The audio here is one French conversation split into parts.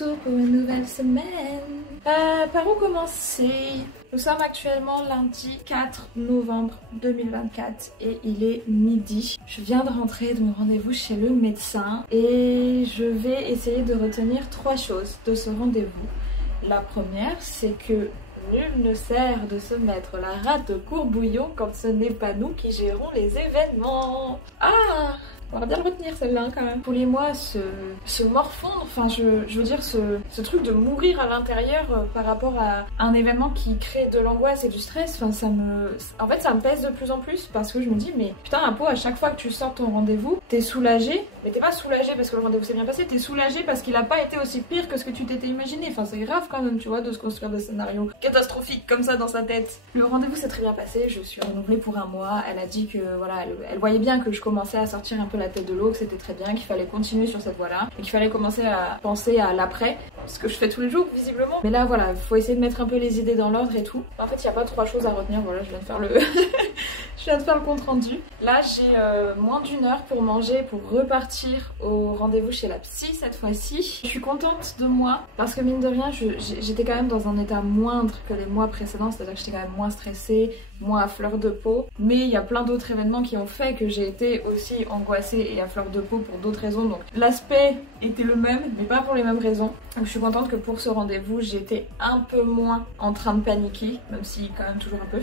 retour pour une nouvelle semaine. Par où commencer? Nous sommes actuellement lundi 4 novembre 2024 et il est midi. Je viens de rentrer de mon rendez-vous chez le médecin et je vais essayer de retenir 3 choses de ce rendez-vous. La première, c'est que nul ne sert de se mettre la rate au courbouillon quand ce n'est pas nous qui gérons les événements. Ah! On va bien le retenir celle-là quand même. Pour les mois, se morfondre, enfin je veux dire ce truc de mourir à l'intérieur par rapport à un événement qui crée de l'angoisse et du stress, enfin ça me pèse de plus en plus parce que je me dis mais putain Apo, à chaque fois que tu sors ton rendez-vous, t'es soulagée, mais t'es pas soulagée parce que le rendez-vous s'est bien passé, t'es soulagée parce qu'il a pas été aussi pire que ce que tu t'étais imaginé. Enfin c'est grave quand même, tu vois, de se construire des scénarios catastrophiques comme ça dans sa tête. Le rendez-vous s'est très bien passé, je suis renouvelée pour un mois. Elle a dit que voilà, elle voyait bien que je commençais à sortir un peu la tête de l'eau, que c'était très bien, qu'il fallait continuer sur cette voie-là et qu'il fallait commencer à penser à l'après, ce que je fais tous les jours visiblement. Mais là voilà, il faut essayer de mettre un peu les idées dans l'ordre et tout. En fait, il n'y a pas 3 choses à retenir, voilà, je viens de faire le je viens de faire le compte rendu. Là, j'ai moins d'1 heure pour manger, pour repartir au rendez-vous chez la psy cette fois-ci. Je suis contente de moi parce que mine de rien, j'étais quand même dans un état moindre que les mois précédents, c'est-à-dire que j'étais quand même moins stressée, moins à fleur de peau. Mais il y a plein d'autres événements qui ont fait que j'ai été aussi angoissée et à fleur de peau pour d'autres raisons. Donc l'aspect était le même, mais pas pour les mêmes raisons. Donc je suis contente que pour ce rendez-vous, j'étais un peu moins en train de paniquer, même si quand même toujours un peu.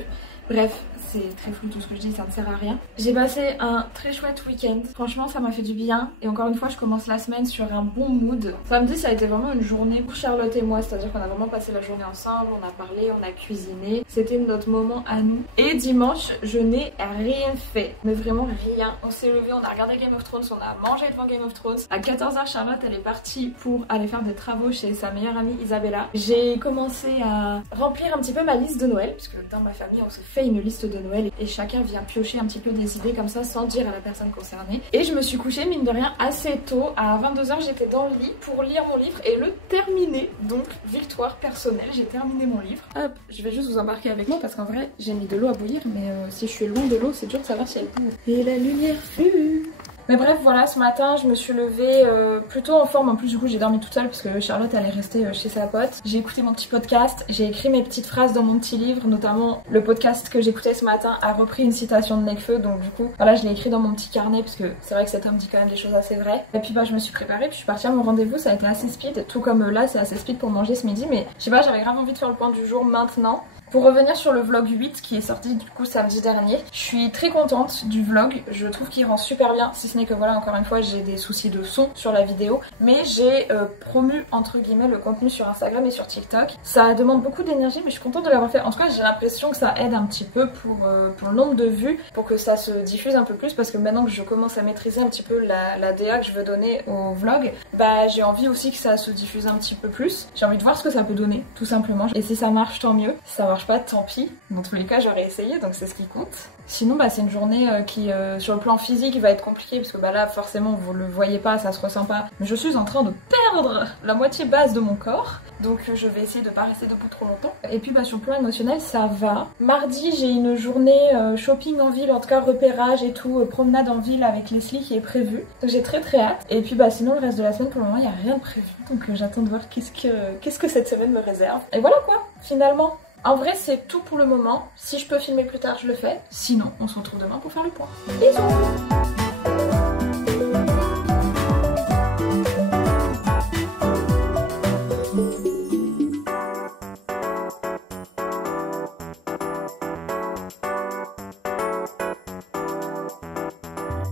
Bref, c'est très flou tout ce que je dis, ça ne sert à rien. J'ai passé un très chouette week-end. Franchement, ça m'a fait du bien. Et encore une fois, je commence la semaine sur un bon mood. Samedi, ça a été vraiment une journée pour Charlotte et moi. C'est-à-dire qu'on a vraiment passé la journée ensemble, on a parlé, on a cuisiné. C'était notre moment à nous. Et dimanche, je n'ai rien fait. Mais vraiment rien. On s'est levé, on a regardé Game of Thrones, on a mangé devant Game of Thrones. À 14 h, Charlotte, elle est partie pour aller faire des travaux chez sa meilleure amie Isabella. J'ai commencé à remplir un petit peu ma liste de Noël. Parce que dans ma famille, on se fait une liste de Noël et chacun vient piocher un petit peu des idées comme ça sans dire à la personne concernée. Et je me suis couchée mine de rien assez tôt, à 22 h j'étais dans le lit pour lire mon livre et le terminer. Donc victoire personnelle, j'ai terminé mon livre. Hop, je vais juste vous embarquer avec moi parce qu'en vrai j'ai mis de l'eau à bouillir mais si je suis loin de l'eau c'est dur de savoir si elle bout. Et la lumière fut... Mais bref, voilà, ce matin, je me suis levée plutôt en forme. En plus, du coup, j'ai dormi toute seule parce que Charlotte, elle est restée chez sa pote. J'ai écouté mon petit podcast, j'ai écrit mes petites phrases dans mon petit livre. Notamment, le podcast que j'écoutais ce matin a repris une citation de Nekfeu. Donc du coup, voilà, je l'ai écrit dans mon petit carnet parce que c'est vrai que cet homme dit quand même des choses assez vraies. Et puis, bah, je me suis préparée, puis je suis partie à mon rendez-vous. Ça a été assez speed, tout comme là, c'est assez speed pour manger ce midi. Mais je sais pas, j'avais grave envie de faire le point du jour maintenant. Pour revenir sur le vlog 8 qui est sorti du coup samedi dernier, je suis très contente du vlog, je trouve qu'il rend super bien, si ce n'est que voilà, encore une fois j'ai des soucis de son sur la vidéo, mais j'ai promu entre guillemets le contenu sur Instagram et sur TikTok. Ça demande beaucoup d'énergie mais je suis contente de l'avoir fait, en tout cas j'ai l'impression que ça aide un petit peu pour le nombre de vues, pour que ça se diffuse un peu plus parce que maintenant que je commence à maîtriser un petit peu la DA que je veux donner au vlog, bah j'ai envie aussi que ça se diffuse un petit peu plus, j'ai envie de voir ce que ça peut donner tout simplement et si ça marche tant mieux, ça marche pas tant pis, dans tous les cas j'aurais essayé donc c'est ce qui compte. Sinon bah c'est une journée qui sur le plan physique va être compliquée parce que bah là forcément vous le voyez pas, ça se ressent pas, mais je suis en train de perdre la moitié basse de mon corps donc je vais essayer de pas rester debout trop longtemps. Et puis bah sur le plan émotionnel ça va. Mardi j'ai une journée shopping en ville, en tout cas repérage et tout, promenade en ville avec Leslie qui est prévue, donc j'ai très hâte. Et puis bah sinon le reste de la semaine pour le moment il n'y a rien de prévu donc j'attends de voir qu'est-ce que cette semaine me réserve. Et voilà quoi finalement. En vrai c'est tout pour le moment, si je peux filmer plus tard je le fais, sinon on se retrouve demain pour faire le point. Bisous.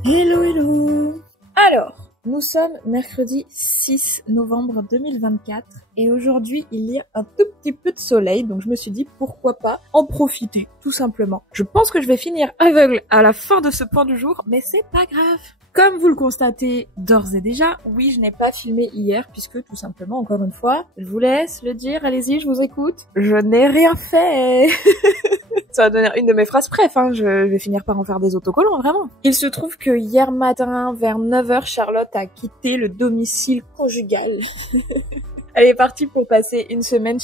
Hello hello. Alors, nous sommes mercredi 6 novembre 2024 et aujourd'hui il y a un tout petit peu de soleil donc je me suis dit pourquoi pas en profiter tout simplement. Je pense que je vais finir aveugle à la fin de ce point du jour mais c'est pas grave. Comme vous le constatez d'ores et déjà, oui je n'ai pas filmé hier puisque tout simplement encore une fois, je vous laisse le dire, allez-y je vous écoute, je n'ai rien fait. Ça va devenir une de mes phrases préf, hein. Je vais finir par en faire des autocollants, vraiment. Il se trouve que hier matin, vers 9 h, Charlotte a quitté le domicile conjugal Elle est partie pour passer une semaine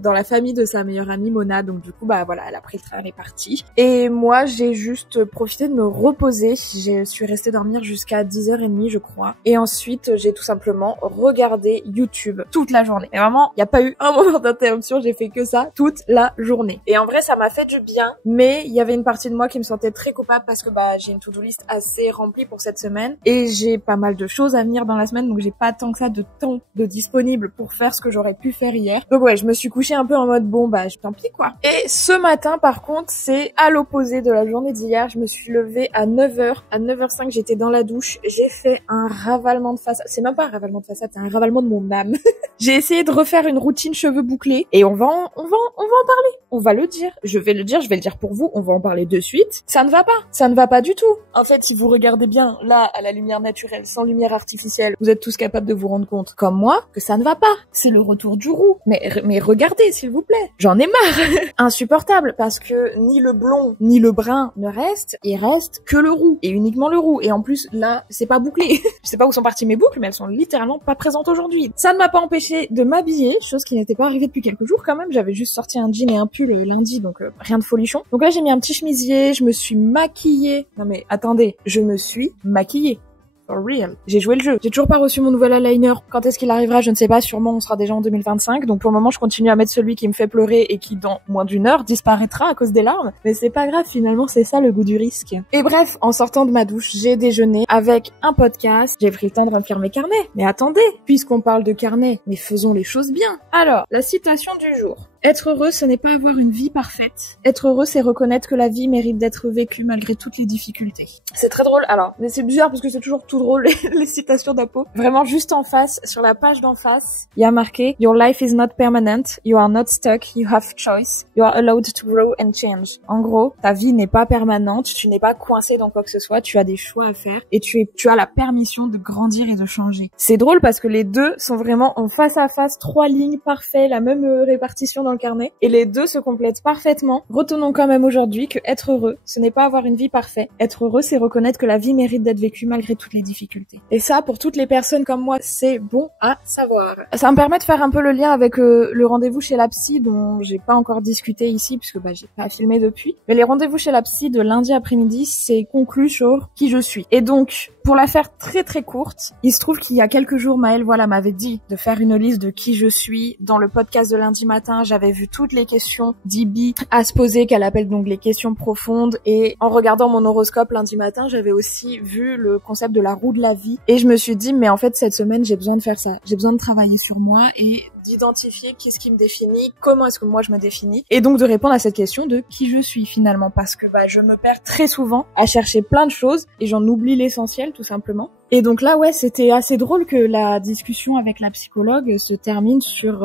dans la famille de sa meilleure amie Mona, donc du coup bah voilà, elle a pris le train, elle est partie. Et moi j'ai juste profité de me reposer, je suis restée dormir jusqu'à 10h30 je crois. Et ensuite j'ai tout simplement regardé YouTube toute la journée. Et vraiment, il n'y a pas eu un moment d'interruption, j'ai fait que ça toute la journée. Et en vrai ça m'a fait du bien, mais il y avait une partie de moi qui me sentait très coupable parce que bah j'ai une to-do list assez remplie pour cette semaine et j'ai pas mal de choses à venir dans la semaine, donc j'ai pas tant que ça de temps de disponible pour faire ce que j'aurais pu faire hier. Donc ouais, je me suis couchée un peu en mode bon bah tant pis quoi. Et ce matin par contre, c'est à l'opposé de la journée d'hier. Je me suis levée à 9h, à 9h05 j'étais dans la douche, j'ai fait un ravalement de façade. C'est même pas un ravalement de façade, c'est un ravalement de mon âme. J'ai essayé de refaire une routine cheveux bouclés et on va en parler. On va le dire. Je vais le dire pour vous, on va en parler de suite. Ça ne va pas. Ça ne va pas du tout. En fait, si vous regardez bien là à la lumière naturelle, sans lumière artificielle, vous êtes tous capables de vous rendre compte, comme moi, que ça ne va pas. C'est le retour du roux. Mais regardez, s'il vous plaît. J'en ai marre. Insupportable, parce que ni le blond, ni le brun ne reste. Il reste que le roux. Et uniquement le roux. Et en plus, là, c'est pas bouclé. Je sais pas où sont parties mes boucles, mais elles sont littéralement pas présentes aujourd'hui. Ça ne m'a pas empêché de m'habiller, chose qui n'était pas arrivée depuis quelques jours quand même. J'avais juste sorti un jean et un pull lundi, donc rien de folichon. Donc là, j'ai mis un petit chemisier, je me suis maquillée. Non mais attendez, je me suis maquillée. For real. J'ai joué le jeu. J'ai toujours pas reçu mon nouvel eyeliner. Quand est-ce qu'il arrivera, je ne sais pas. Sûrement, on sera déjà en 2025. Donc pour le moment, je continue à mettre celui qui me fait pleurer et qui, dans moins d'une heure, disparaîtra à cause des larmes. Mais c'est pas grave, finalement, c'est ça le goût du risque. Et bref, en sortant de ma douche, j'ai déjeuné avec un podcast. J'ai pris le temps de remplir mes carnets. Mais attendez, puisqu'on parle de carnet, mais faisons les choses bien. Alors, la citation du jour. Être heureux, ce n'est pas avoir une vie parfaite. Être heureux, c'est reconnaître que la vie mérite d'être vécue malgré toutes les difficultés. C'est très drôle. Alors, mais c'est bizarre parce que c'est toujours tout drôle, les citations d'Apo. Vraiment, juste en face, sur la page d'en face, il y a marqué « Your life is not permanent. You are not stuck. You have choice. You are allowed to grow and change. » En gros, ta vie n'est pas permanente. Tu n'es pas coincé dans quoi que ce soit. Tu as des choix à faire et tu as la permission de grandir et de changer. C'est drôle parce que les deux sont vraiment en face à face, 3 lignes parfaites, la même répartition dans le carnet, et les deux se complètent parfaitement. Retenons quand même aujourd'hui que être heureux, ce n'est pas avoir une vie parfaite. Être heureux, c'est reconnaître que la vie mérite d'être vécue malgré toutes les difficultés. Et ça, pour toutes les personnes comme moi, c'est bon à savoir. Ça me permet de faire un peu le lien avec le rendez-vous chez la psy dont j'ai pas encore discuté ici puisque j'ai pas filmé depuis. Mais les rendez-vous chez la psy de lundi après-midi, c'est conclu sur qui je suis. Et donc, pour la faire très très courte, il se trouve qu'il y a quelques jours, Maëlle m'avait dit de faire une liste de qui je suis. Dans le podcast de lundi matin, j'avais vu toutes les questions d'Ibi à se poser, qu'elle appelle donc les questions profondes. Et en regardant mon horoscope lundi matin, j'avais aussi vu le concept de la roue de la vie. Et je me suis dit, mais en fait, cette semaine, j'ai besoin de faire ça. J'ai besoin de travailler sur moi et d'identifier qu'est-ce qui me définit, comment est-ce que moi je me définis, et donc de répondre à cette question de qui je suis finalement, parce que je me perds très souvent à chercher plein de choses et j'en oublie l'essentiel tout simplement. Et donc là c'était assez drôle que la discussion avec la psychologue se termine sur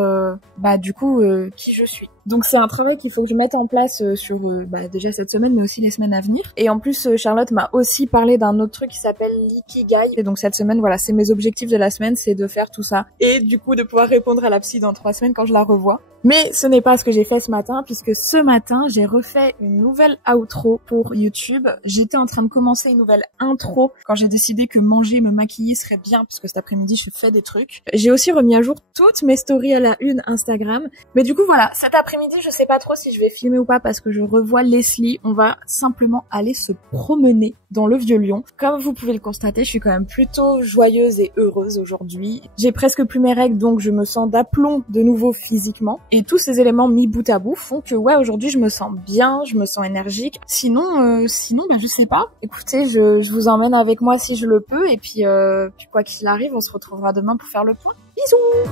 qui je suis. Donc c'est un travail qu'il faut que je mette en place sur déjà cette semaine mais aussi les semaines à venir. Et en plus Charlotte m'a aussi parlé d'un autre truc qui s'appelle l'ikigai. Et donc cette semaine c'est mes objectifs de la semaine, c'est de faire tout ça et du coup de pouvoir répondre à la psy dans 3 semaines quand je la revois. Mais ce n'est pas ce que j'ai fait ce matin, puisque ce matin, j'ai refait une nouvelle outro pour YouTube. J'étais en train de commencer une nouvelle intro quand j'ai décidé que manger, me maquiller serait bien, puisque cet après-midi, je fais des trucs. J'ai aussi remis à jour toutes mes stories à la une Instagram. Mais du coup, voilà, cet après-midi, je sais pas trop si je vais filmer ou pas, parce que je revois Leslie. On va simplement aller se promener dans le Vieux-Lyon. Comme vous pouvez le constater, je suis quand même plutôt joyeuse et heureuse aujourd'hui. J'ai presque plus mes règles, donc je me sens d'aplomb de nouveau physiquement. Et tous ces éléments mis bout à bout font que aujourd'hui je me sens bien, je me sens énergique. Sinon je sais pas. Écoutez, je vous emmène avec moi si je le peux et puis quoi qu'il arrive, on se retrouvera demain pour faire le point. Bisous.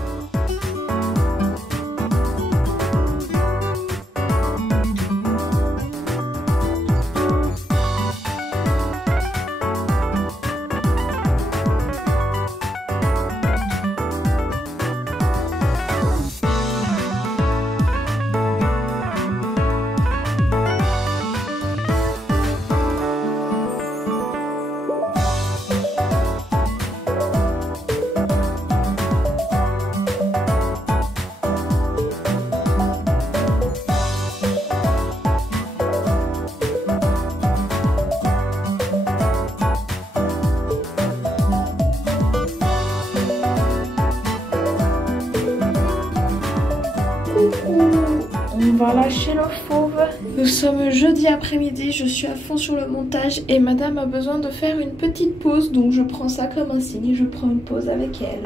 Voilà, chez le fauve. Nous sommes jeudi après-midi, je suis à fond sur le montage et madame a besoin de faire une petite pause, donc je prends ça comme un signe, je prends une pause avec elle.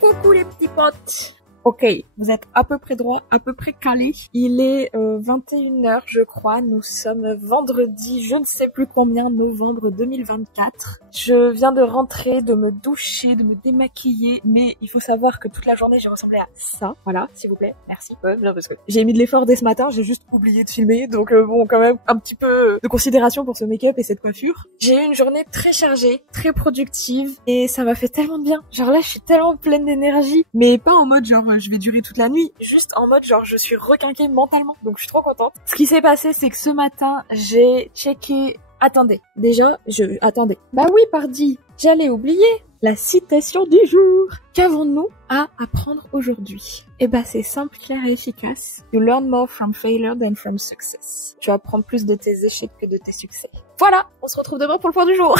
Coucou les petits potes. Ok, vous êtes à peu près droit, à peu près calé. Il est 21h je crois, nous sommes vendredi, je ne sais plus combien, novembre 2024. Je viens de rentrer, de me doucher, de me démaquiller, mais il faut savoir que toute la journée j'ai ressemblé à ça. Voilà, s'il vous plaît, merci. Bien parce que j'ai mis de l'effort dès ce matin, j'ai juste oublié de filmer, donc bon quand même un petit peu de considération pour ce make-up et cette coiffure. J'ai eu une journée très chargée, très productive et ça m'a fait tellement de bien. Genre là je suis tellement pleine d'énergie, mais pas en mode genre je vais durer toute la nuit, juste en mode genre je suis requinquée mentalement, donc je suis trop contente. Ce qui s'est passé c'est que ce matin j'ai checké, attendez, bah oui pardi, j'allais oublier la citation du jour. Qu'avons-nous à apprendre aujourd'hui? Eh ben c'est simple, clair et efficace. You learn more from failure than from success. Tu apprends plus de tes échecs que de tes succès. Voilà, on se retrouve demain pour le point du jour.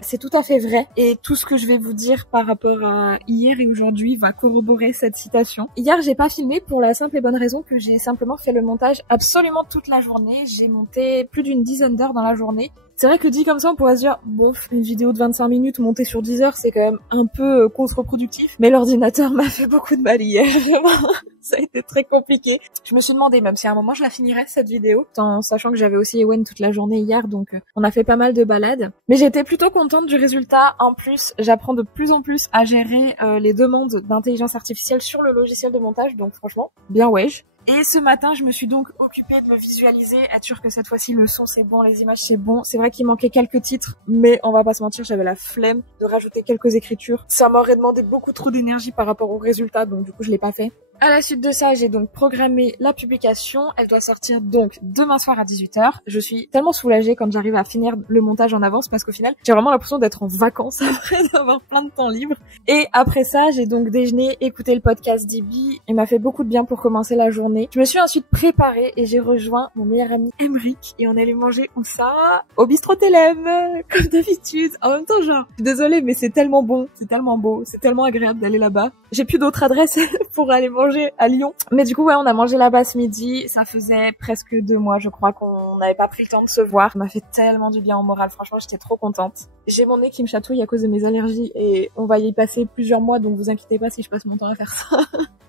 C'est tout à fait vrai et tout ce que je vais vous dire par rapport à hier et aujourd'hui va corroborer cette citation. Hier j'ai pas filmé pour la simple et bonne raison que j'ai simplement fait le montage absolument toute la journée. J'ai monté plus d'une dizaine d'heures dans la journée. C'est vrai que dit comme ça on pourrait se dire bof, une vidéo de 25 minutes montée sur 10 heures c'est quand même un peu contre-productif, mais l'ordinateur m'a fait beaucoup de mal hier, vraiment. Ça a été très compliqué. Je me suis demandé même si à un moment je la finirais cette vidéo, en sachant que j'avais aussi Ewen toute la journée hier, donc on a fait pas mal de balades. Mais j'étais plutôt contente du résultat. En plus, j'apprends de plus en plus à gérer les demandes d'intelligence artificielle sur le logiciel de montage, donc franchement, bien wesh. Et ce matin, je me suis donc occupée de me visualiser, être sûre que cette fois-ci le son c'est bon, les images c'est bon. C'est vrai qu'il manquait quelques titres, mais on va pas se mentir, j'avais la flemme de rajouter quelques écritures. Ça m'aurait demandé beaucoup trop d'énergie par rapport au résultat, donc du coup je l'ai pas fait. À la suite de ça, j'ai donc programmé la publication. Elle doit sortir donc demain soir à 18h. Je suis tellement soulagée quand j'arrive à finir le montage en avance parce qu'au final, j'ai vraiment l'impression d'être en vacances après d'avoir plein de temps libre. Et après ça, j'ai donc déjeuné, écouté le podcast d'Ibi. Il m'a fait beaucoup de bien pour commencer la journée. Je me suis ensuite préparée et j'ai rejoint mon meilleur ami Emric et on allait manger où ça? Au bistrot Télème, comme d'habitude. En même temps, genre, je suis désolée, mais c'est tellement bon, c'est tellement beau, c'est tellement agréable d'aller là-bas. J'ai plus d'autres adresses pour aller manger à Lyon. Mais du coup, ouais, on a mangé là-bas ce midi. Ça faisait presque 2 mois, je crois, qu'on n'avait pas pris le temps de se voir. Ça m'a fait tellement du bien au moral. Franchement, j'étais trop contente. J'ai mon nez qui me chatouille à cause de mes allergies et on va y passer plusieurs mois, donc vous inquiétez pas si je passe mon temps à faire ça.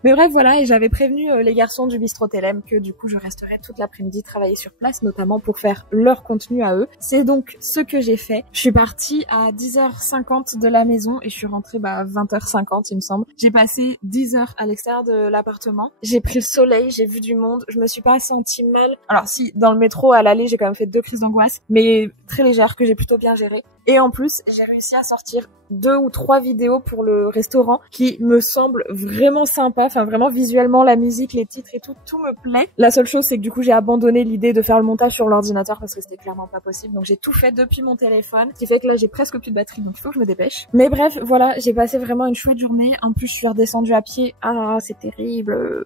Mais bref, voilà, et j'avais prévenu les garçons du bistrot Télème que du coup, je resterais toute l'après-midi travailler sur place, notamment pour faire leur contenu à eux. C'est donc ce que j'ai fait. Je suis partie à 10h50 de la maison et je suis rentrée à 20h50, il me semble. J'ai passé 10 heures à l'extérieur de l'appartement. J'ai pris le soleil, j'ai vu du monde, je me suis pas sentie mal. Alors si, dans le métro, à l'aller, j'ai quand même fait 2 crises d'angoisse, mais très légères, que j'ai plutôt bien gérées. Et en plus, j'ai réussi à sortir 2 ou 3 vidéos pour le restaurant qui me semblent vraiment sympas. Enfin, vraiment visuellement, la musique, les titres et tout me plaît. La seule chose, c'est que du coup, j'ai abandonné l'idée de faire le montage sur l'ordinateur parce que c'était clairement pas possible. Donc j'ai tout fait depuis mon téléphone, ce qui fait que là, j'ai presque plus de batterie, donc il faut que je me dépêche. Mais bref, voilà, j'ai passé vraiment une chouette journée. En plus, je suis redescendue à pied. Ah, c'est terrible.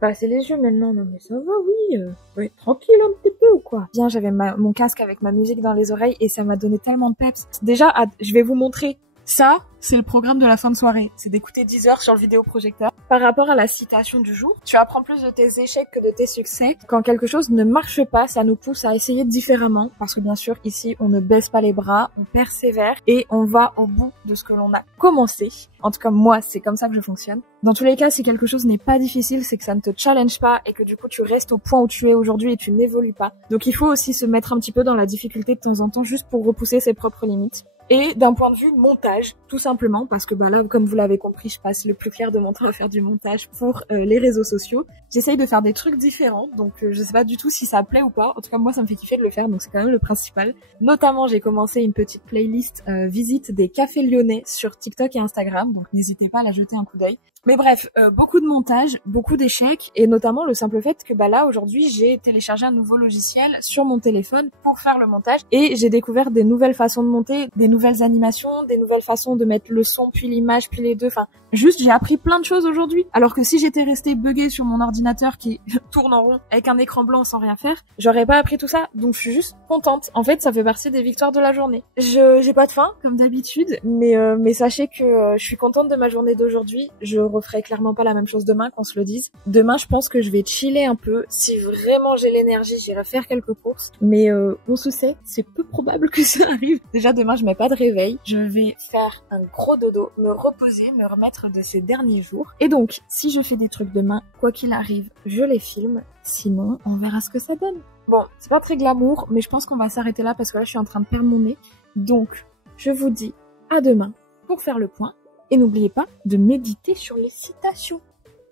Bah, c'est les jeux maintenant, non mais ça va, oui. Oui, tranquille un petit peu ou quoi. Bien, j'avais mon casque avec ma musique dans les oreilles et ça m'a donné tellement de peps. Déjà, je vais vous montrer. Ça, c'est le programme de la fin de soirée. C'est d'écouter 10 heures sur le vidéoprojecteur. Par rapport à la citation du jour, tu apprends plus de tes échecs que de tes succès. Quand quelque chose ne marche pas, ça nous pousse à essayer différemment. Parce que bien sûr, ici, on ne baisse pas les bras, on persévère et on va au bout de ce que l'on a commencé. En tout cas, moi, c'est comme ça que je fonctionne. Dans tous les cas, si quelque chose n'est pas difficile, c'est que ça ne te challenge pas et que du coup, tu restes au point où tu es aujourd'hui et tu n'évolues pas. Donc, il faut aussi se mettre un petit peu dans la difficulté de temps en temps juste pour repousser ses propres limites. Et d'un point de vue montage, tout simplement, parce que là, comme vous l'avez compris, je passe le plus clair de mon temps à faire du montage pour les réseaux sociaux. J'essaye de faire des trucs différents, donc je sais pas du tout si ça plaît ou pas. En tout cas, moi, ça me fait kiffer de le faire, donc c'est quand même le principal. Notamment, j'ai commencé une petite playlist visite des cafés lyonnais sur TikTok et Instagram, donc n'hésitez pas à la jeter un coup d'œil. Mais bref, beaucoup de montage, beaucoup d'échecs, et notamment le simple fait que là, aujourd'hui, j'ai téléchargé un nouveau logiciel sur mon téléphone pour faire le montage, et j'ai découvert des nouvelles façons de monter, des nouvelles animations, des nouvelles façons de mettre le son, puis l'image, puis les deux, enfin, Juste, j'ai appris plein de choses aujourd'hui. Alors que si j'étais restée buggée sur mon ordinateur qui tourne en rond avec un écran blanc sans rien faire, j'aurais pas appris tout ça. Donc je suis juste contente. En fait, ça fait partie des victoires de la journée. J'ai pas de faim, comme d'habitude, mais sachez que je suis contente de ma journée d'aujourd'hui. Je referai clairement pas la même chose demain, qu'on se le dise. Demain, je pense que je vais chiller un peu. Si vraiment j'ai l'énergie, j'irai faire quelques courses. Mais on se sait, c'est peu probable que ça arrive. Déjà, demain, je mets pas de réveil. Je vais faire un gros dodo, me reposer, me remettre de ces derniers jours. Et donc, si je fais des trucs demain, quoi qu'il arrive, je les filme. Sinon, on verra ce que ça donne. Bon, c'est pas très glamour, mais je pense qu'on va s'arrêter là parce que là, je suis en train de perdre mon nez. Donc, je vous dis à demain pour faire le point. Et n'oubliez pas de méditer sur les citations.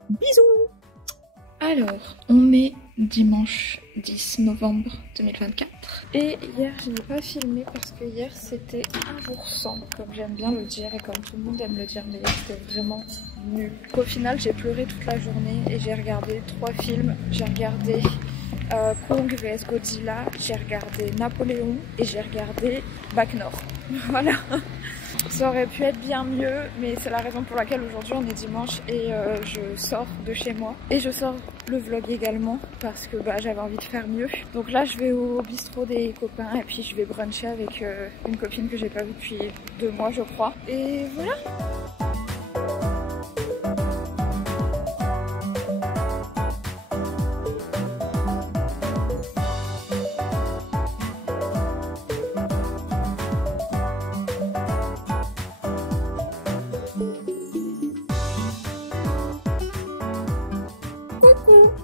Bisous! Alors, on est dimanche 10 novembre 2024. Et hier, je n'ai pas filmé parce que hier, c'était un jour sans, comme j'aime bien le dire et comme tout le monde aime le dire, mais hier, c'était vraiment nul. Au final, j'ai pleuré toute la journée et j'ai regardé 3 films. J'ai regardé Kong vs Godzilla, j'ai regardé Napoléon et j'ai regardé Bac Nord. Voilà. Ça aurait pu être bien mieux, mais c'est la raison pour laquelle aujourd'hui on est dimanche et je sors de chez moi. Et je sors le vlog également parce que j'avais envie de faire mieux. Donc là je vais au bistrot des copains et puis je vais bruncher avec une copine que j'ai pas vue depuis 2 mois je crois. Et voilà.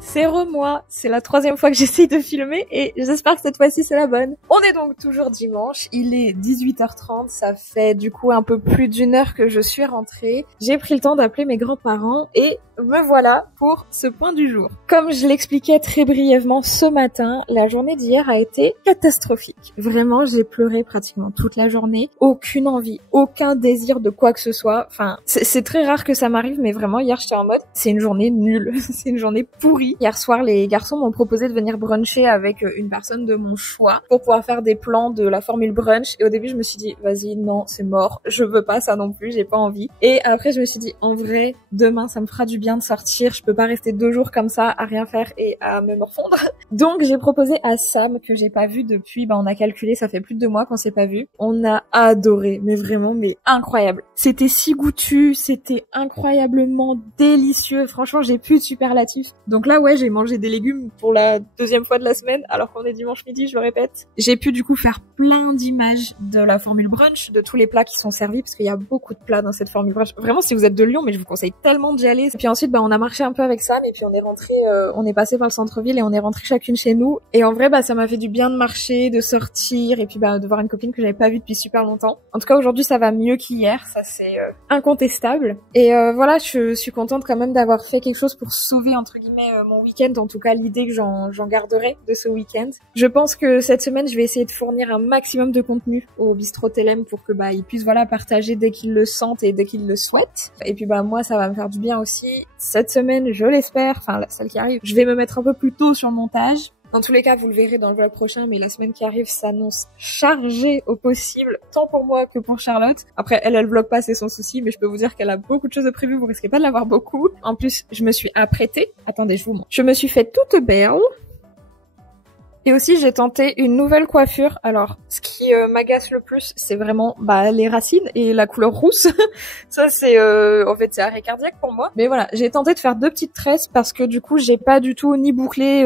C'est moi, c'est la 3e fois que j'essaye de filmer et j'espère que cette fois-ci c'est la bonne. On est donc toujours dimanche, il est 18h30, ça fait du coup un peu plus d'1 heure que je suis rentrée. J'ai pris le temps d'appeler mes grands-parents et me voilà pour ce point du jour. Comme je l'expliquais très brièvement ce matin, la journée d'hier a été catastrophique. Vraiment, j'ai pleuré pratiquement toute la journée, aucune envie, aucun désir de quoi que ce soit. Enfin, c'est très rare que ça m'arrive, mais vraiment hier j'étais en mode, c'est une journée nulle, c'est une journée pourrie. Hier soir, les garçons m'ont proposé de venir bruncher avec une personne de mon choix pour pouvoir faire des plans de la formule brunch. Et au début, je me suis dit, vas-y, non, c'est mort, je veux pas ça non plus, j'ai pas envie. Et après, je me suis dit, en vrai, demain, ça me fera du bien de sortir, je peux pas rester 2 jours comme ça à rien faire et à me morfondre. Donc, j'ai proposé à Sam, que j'ai pas vu depuis, on a calculé, ça fait plus de 2 mois qu'on s'est pas vu. On a adoré, mais vraiment, mais incroyable. C'était si goûtu, c'était incroyablement délicieux. Franchement, j'ai plus de superlatifs. Donc là, ouais, j'ai mangé des légumes pour la 2e fois de la semaine, alors qu'on est dimanche midi, je le répète. J'ai pu du coup faire plein d'images de la formule brunch, de tous les plats qui sont servis, parce qu'il y a beaucoup de plats dans cette formule brunch. Vraiment, si vous êtes de Lyon, mais je vous conseille tellement d'y aller. Et puis ensuite, on a marché un peu avec Sam, et puis on est rentré, on est passé par le centre-ville et on est rentré chacune chez nous. Et en vrai, ça m'a fait du bien de marcher, de sortir, et puis de voir une copine que j'avais pas vue depuis super longtemps. En tout cas, aujourd'hui, ça va mieux qu'hier, ça c'est incontestable. Et voilà, je suis contente quand même d'avoir fait quelque chose pour sauver, entre guillemets, mon week-end, en tout cas l'idée que j'en garderai de ce week-end. Je pense que cette semaine, je vais essayer de fournir un maximum de contenu au bistrot Telem pour que ils puissent partager dès qu'ils le sentent et dès qu'ils le souhaitent. Et puis moi, ça va me faire du bien aussi. Cette semaine, je l'espère, enfin celle qui arrive, je vais me mettre un peu plus tôt sur le montage. Dans tous les cas, vous le verrez dans le vlog prochain, mais la semaine qui arrive s'annonce chargée au possible, tant pour moi que pour Charlotte. Après, elle vlog pas, c'est son souci, mais je peux vous dire qu'elle a beaucoup de choses de prévues, vous risquez pas de l'avoir beaucoup. En plus, je me suis apprêtée. Attendez, je vous montre. Je me suis fait toute belle. Et aussi, j'ai tenté une nouvelle coiffure. Alors, ce qui m'agace le plus, c'est vraiment les racines et la couleur rousse. Ça, c'est en fait, c'est arrêt cardiaque pour moi. Mais voilà, j'ai tenté de faire 2 petites tresses parce que du coup, j'ai pas du tout ni bouclé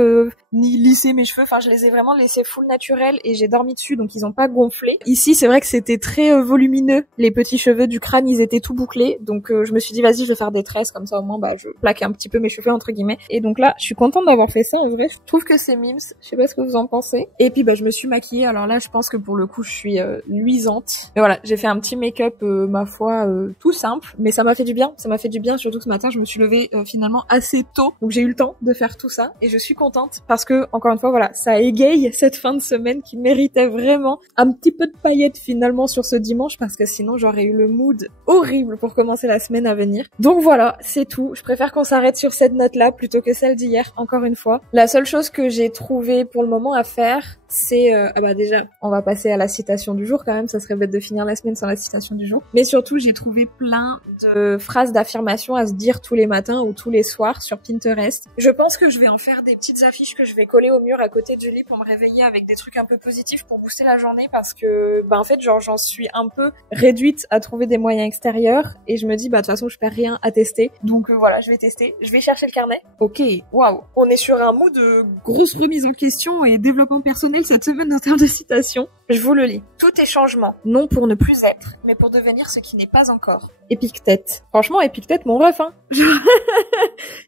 ni lissé mes cheveux. Enfin, je les ai vraiment laissés full naturel et j'ai dormi dessus, donc ils ont pas gonflé. Ici, c'est vrai que c'était très volumineux. Les petits cheveux du crâne, ils étaient tout bouclés. Donc, je me suis dit, vas-y, je vais faire des tresses comme ça au moins, je plaque un petit peu mes cheveux entre guillemets. Et donc là, je suis contente d'avoir fait ça. En vrai, je trouve que c'est mimes. Je sais pas ce que vous en pensez. Et puis je me suis maquillée. Alors là, je pense que pour le coup, je suis luisante. Mais voilà, j'ai fait un petit make-up ma foi tout simple, mais ça m'a fait du bien. Ça m'a fait du bien, surtout que ce matin, je me suis levée finalement assez tôt, donc j'ai eu le temps de faire tout ça et je suis contente parce que encore une fois, voilà, ça égaye cette fin de semaine qui méritait vraiment un petit peu de paillettes finalement sur ce dimanche parce que sinon j'aurais eu le mood horrible pour commencer la semaine à venir. Donc voilà, c'est tout. Je préfère qu'on s'arrête sur cette note-là plutôt que celle d'hier. Encore une fois, la seule chose que j'ai trouvée pour le moment moment à faire, c'est... ah bah déjà, on va passer à la citation du jour quand même, ça serait bête de finir la semaine sans la citation du jour. Mais surtout, j'ai trouvé plein de phrases d'affirmation à se dire tous les matins ou tous les soirs sur Pinterest. Je pense que je vais en faire des petites affiches que je vais coller au mur à côté du lit pour me réveiller avec des trucs un peu positifs pour booster la journée parce que, bah en fait, genre j'en suis un peu réduite à trouver des moyens extérieurs et je me dis, bah de toute façon, je perds rien à tester. Donc voilà, je vais tester. Je vais chercher le carnet. Ok, waouh. On est sur un mood de grosse remise en question et développement personnel cette semaine en termes de citation. Je vous le lis. Tout est changement, non pour ne plus être, mais pour devenir ce qui n'est pas encore. Épictète. Franchement, Épictète, mon ref, hein.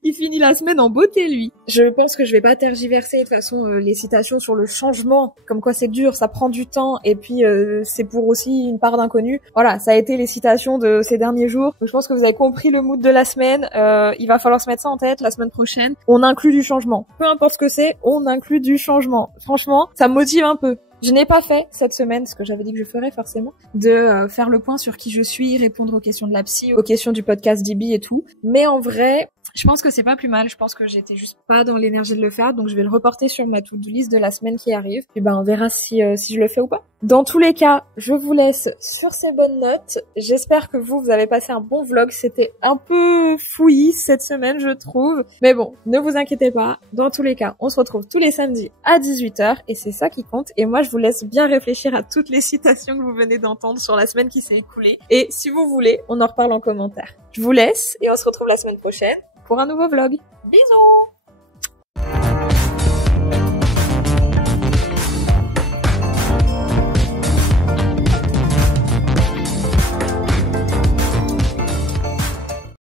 Il finit la semaine en beauté, lui. Je pense que je vais pas tergiverser. De toute façon, les citations sur le changement, comme quoi c'est dur, ça prend du temps, et puis c'est pour aussi une part d'inconnu. Voilà, ça a été les citations de ces derniers jours. Donc, je pense que vous avez compris le mood de la semaine. Il va falloir se mettre ça en tête la semaine prochaine. On inclut du changement. Peu importe ce que c'est, on inclut du changement. Franchement, ça me motive un peu. Je n'ai pas fait cette semaine, ce que j'avais dit que je ferais forcément, de faire le point sur qui je suis, répondre aux questions de la psy, aux questions du podcast DB et tout. Mais en vrai, je pense que c'est pas plus mal. Je pense que j'étais juste pas dans l'énergie de le faire, donc je vais le reporter sur ma to-do list de la semaine qui arrive. Et ben on verra si je le fais ou pas. Dans tous les cas, je vous laisse sur ces bonnes notes. J'espère que vous avez passé un bon vlog. C'était un peu fouillis cette semaine, je trouve. Mais bon, ne vous inquiétez pas. Dans tous les cas, on se retrouve tous les samedis à 18h et c'est ça qui compte. Et moi, je vous laisse bien réfléchir à toutes les citations que vous venez d'entendre sur la semaine qui s'est écoulée. Et si vous voulez, on en reparle en commentaire. Je vous laisse et on se retrouve la semaine prochaine pour un nouveau vlog. Bisous!